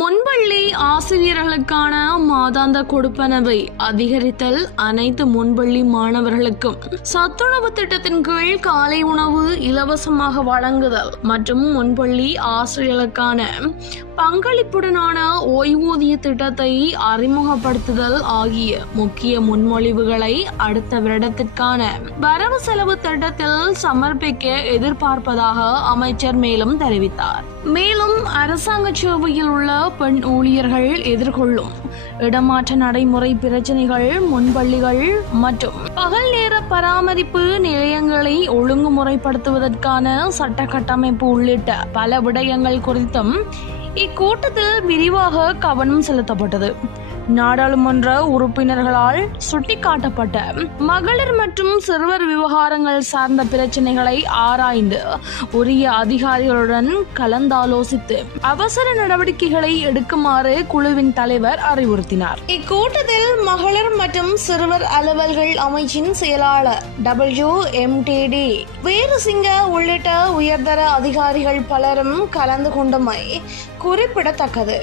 முன்பள்ளி ஆசிரியர்களுக்கான மாதாந்த கொடுப்பனவை அதிகரித்தல். அனைத்து முன்பள்ளி மாணவர்களுக்கும் சத்துணவு திட்டத்தின் கீழ் காலை உணவு இலவசமாக வழங்குதல் மற்றும் முன்பள்ளி ஆசிரியர்களுக்கான பங்களிப்புடனான ஓய்வூதிய திட்டத்தை அறிமுகப்படுத்துதல் ஆகிய முக்கிய முன்மொழிவுகளை அடுத்த வருடத்திற்கான வரவு செலவு திட்டத்தில் சமர்ப்பிக்க எதிர்பார்ப்பதாக அமைச்சர் மேலும் தெரிவித்தார். மேலும் அரசாங்க சேவையில் உள்ள பெண் ஊழியர்கள் எதிர்கொள்ளும் இடமாற்ற நடைமுறை பிரச்சனைகள், முன்பள்ளிகள் மற்றும் பகல் நேர பராமரிப்பு நிலையங்களை ஒழுங்குமுறைப்படுத்துவதற்கான சட்ட கட்டமைப்பு உள்ளிட்ட பல விடயங்கள் குறித்தும் இக்கூட்டத்தில் விரிவாக கவனம் செலுத்தப்பட்டது. நாடாளுமன்ற உறுப்பினர்களால் சுட்டிக்காட்டப்பட்ட மகளிர் மற்றும் சிறுவர் விவகாரங்கள் சார்ந்த பிரச்சனைகளை ஆராய்ந்து உரிய அதிகாரிகளுடன் கலந்தாலோசித்து அவசர நடவடிக்கைகளை எடுக்குமாறு குழுவின் தலைவர் அறிவுறுத்தினார். இக்கூட்டத்தில் மகளிர் மற்றும் சிறுவர் அலுவல்கள் அமைச்சின் செயலாளர் WMTD வீரசிங்க உள்ளிட்ட உயர்தர அதிகாரிகள் பலரும் கலந்து கொண்டமை குறிப்பிடத்தக்கது.